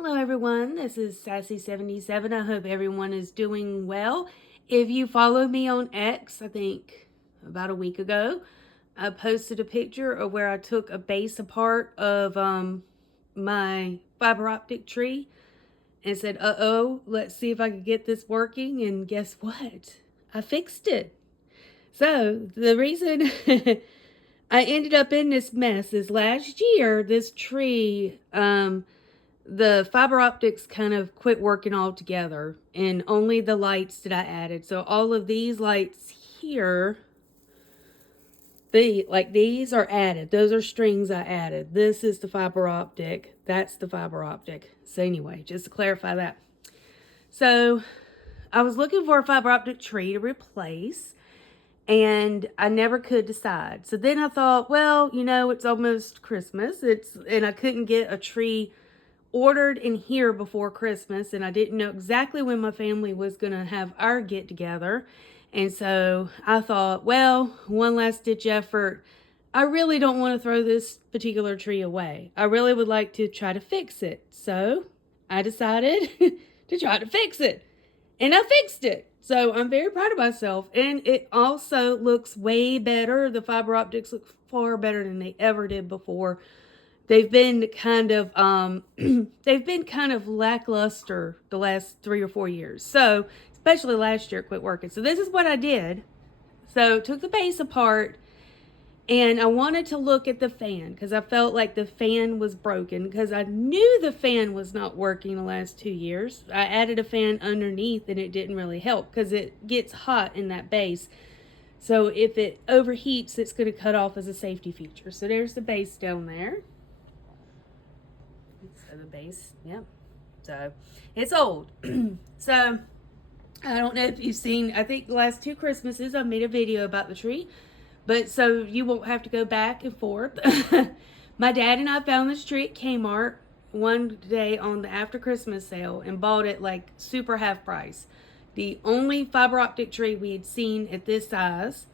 Hello everyone, this is Sassy77. I hope everyone is doing well. If you follow me on X, I think about a week ago, I posted a picture of where I took a base apart of my fiber optic tree and said, uh-oh, let's see if I can get this working, and guess what? I fixed it. So the reason I ended up in this mess is last year, this tree, the fiber optics kind of quit working altogether, and only the lights that I added. So all of these lights here, these are added. Those are strings I added. This is the fiber optic. That's the fiber optic. So anyway, just to clarify that. So I was looking for a fiber optic tree to replace, and I never could decide. So then I thought, well, it's almost Christmas. And I couldn't get a tree ordered in here before Christmas, and I didn't know exactly when my family was going to have our get together. And so I thought, well, one last ditch effort. I really don't want to throw this particular tree away. I really would like to try to fix it. So I decided to try to fix it, and I fixed it. So I'm very proud of myself, and it also looks way better. The fiber optics look far better than they ever did before. They've been kind of lackluster the last 3 or 4 years. So, especially last year, it quit working. So this is what I did. So took the base apart, and I wanted to look at the fan because I felt like the fan was broken, because I knew the fan was not working the last 2 years. I added a fan underneath, and it didn't really help because it gets hot in that base. So if it overheats, it's going to cut off as a safety feature. So there's the base down there. So the base, yep. So it's old. So I don't know if you've seen, I think the last 2 Christmases I made a video about the tree, but so you won't have to go back and forth. My dad and I found this tree at K Mart one day on the after Christmas sale and bought it like super half price. The only fiber optic tree we had seen at this size.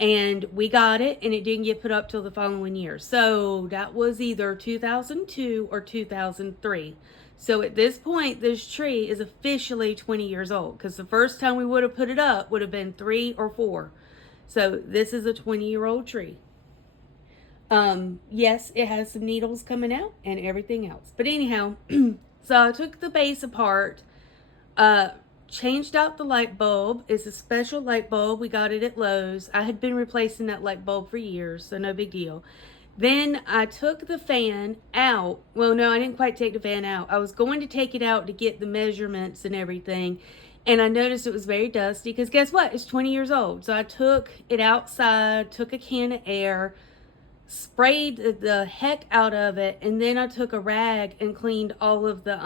And we got it, and it didn't get put up till the following year. So that was either 2002 or 2003. So at this point, this tree is officially 20 years old, because the first time we would have put it up would have been 3 or 4. So this is a 20-year-old tree. Yes, it has some needles coming out and everything else. But anyhow, so I took the base apart, changed out the light bulb. It's a special light bulb. We got it at Lowe's. I had been replacing that light bulb for years, so no big deal. Then I took the fan out. Well, no, I didn't quite take the fan out. I was going to take it out to get the measurements and everything, and I noticed it was very dusty, because guess what? It's 20 years old. So I took it outside, took a can of air, sprayed the heck out of it, and then I took a rag and cleaned all of the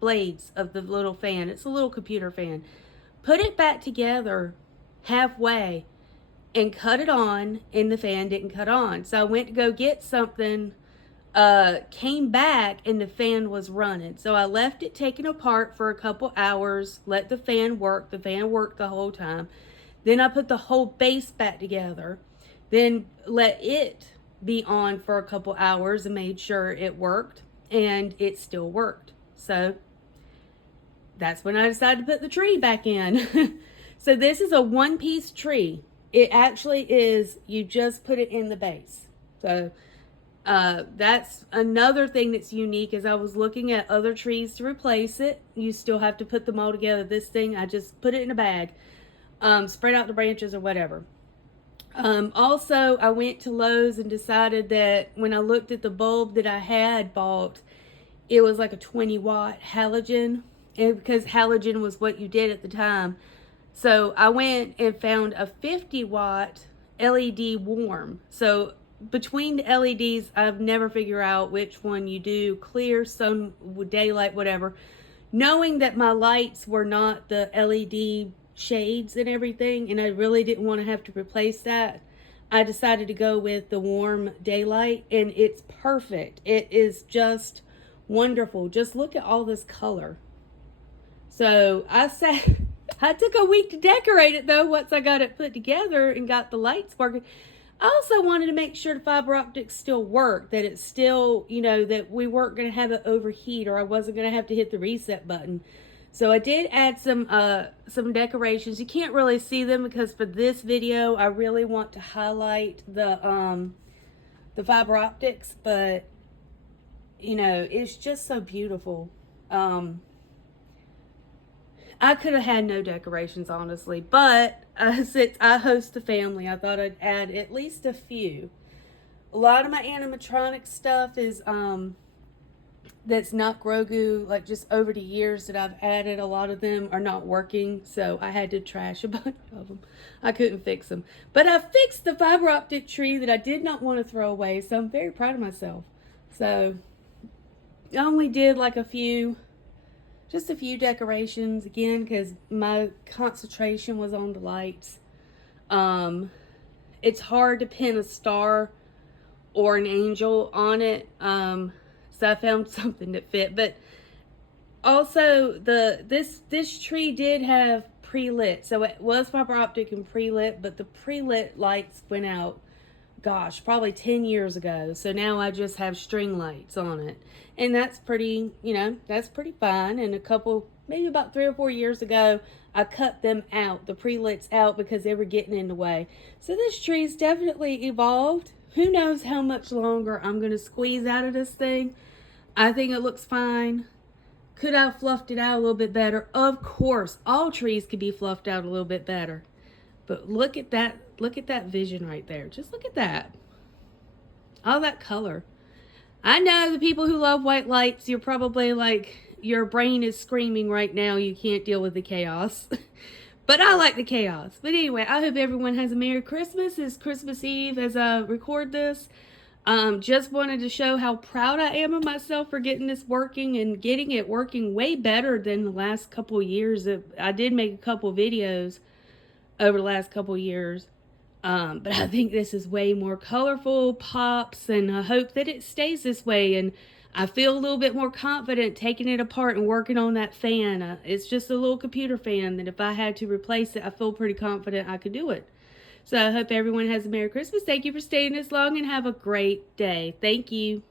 blades of the little fan. It's a little computer fan. Put it back together halfway and cut it on, and the fan didn't cut on. So I went to go get something, came back, and the fan was running. So I left it taken apart for a couple hours, let the fan work. The fan worked the whole time. Then I put the whole base back together, then let it be on for a couple hours and made sure it worked, and it still worked. So that's when I decided to put the tree back in. So this is a one-piece tree. It actually is, you just put it in the base. So that's another thing that's unique. As I was looking at other trees to replace it, you still have to put them all together. This thing, I just put it in a bag, spread out the branches or whatever. Also, I went to Lowe's and decided that when I looked at the bulb that I had bought, it was like a 20-watt halogen, and because halogen was what you did at the time. So I went and found a 50-watt LED warm. So between the LEDs, I've never figured out which one you do, clear, sun, daylight, whatever. Knowing that my lights were not the LED shades and everything, and I really didn't want to have to replace that, I decided to go with the warm daylight, and it's perfect. It is just wonderful. Just look at all this color. So I took a week to decorate it though. Once I got it put together and got the lights working, I also wanted to make sure the fiber optics still worked, that it's still, you know, that we weren't going to have it overheat, or I wasn't going to have to hit the reset button. So I did add some decorations. You can't really see them because for this video I really want to highlight the fiber optics, but you know, it's just so beautiful. I could have had no decorations, honestly, but since I host a family, I thought I'd add at least a few. A lot of my animatronic stuff is that's not Grogu, like just over the years that I've added, a lot of them are not working, so I had to trash a bunch of them. I couldn't fix them. But I fixed the fiber optic tree that I did not want to throw away, so I'm very proud of myself. So I only did like just a few decorations, again, because my concentration was on the lights. It's hard to pin a star or an angel on it, so I found something that fit. But also, this tree did have pre-lit, so it was fiber optic and pre-lit, but the pre-lit lights went out, gosh, probably 10 years ago. So now I just have string lights on it. And that's pretty, you know, that's pretty fine. And maybe about 3 or 4 years ago, I cut them out, the pre-lits out, because they were getting in the way. So this tree's definitely evolved. Who knows how much longer I'm going to squeeze out of this thing. I think it looks fine. Could I have fluffed it out a little bit better? Of course, all trees could be fluffed out a little bit better. But look at that vision right there. Just look at that. All that color. I know the people who love white lights, you're probably like, your brain is screaming right now, you can't deal with the chaos. But I like the chaos. But anyway, I hope everyone has a Merry Christmas. It's Christmas Eve as I record this. Just wanted to show how proud I am of myself for getting this working and getting it working way better than the last couple years. I did make a couple videos over the last couple years. But I think this is way more colorful, pops, and I hope that it stays this way. And I feel a little bit more confident taking it apart and working on that fan. It's just a little computer fan that if I had to replace it, I feel pretty confident I could do it. So I hope everyone has a Merry Christmas. Thank you for staying this long and have a great day. Thank you.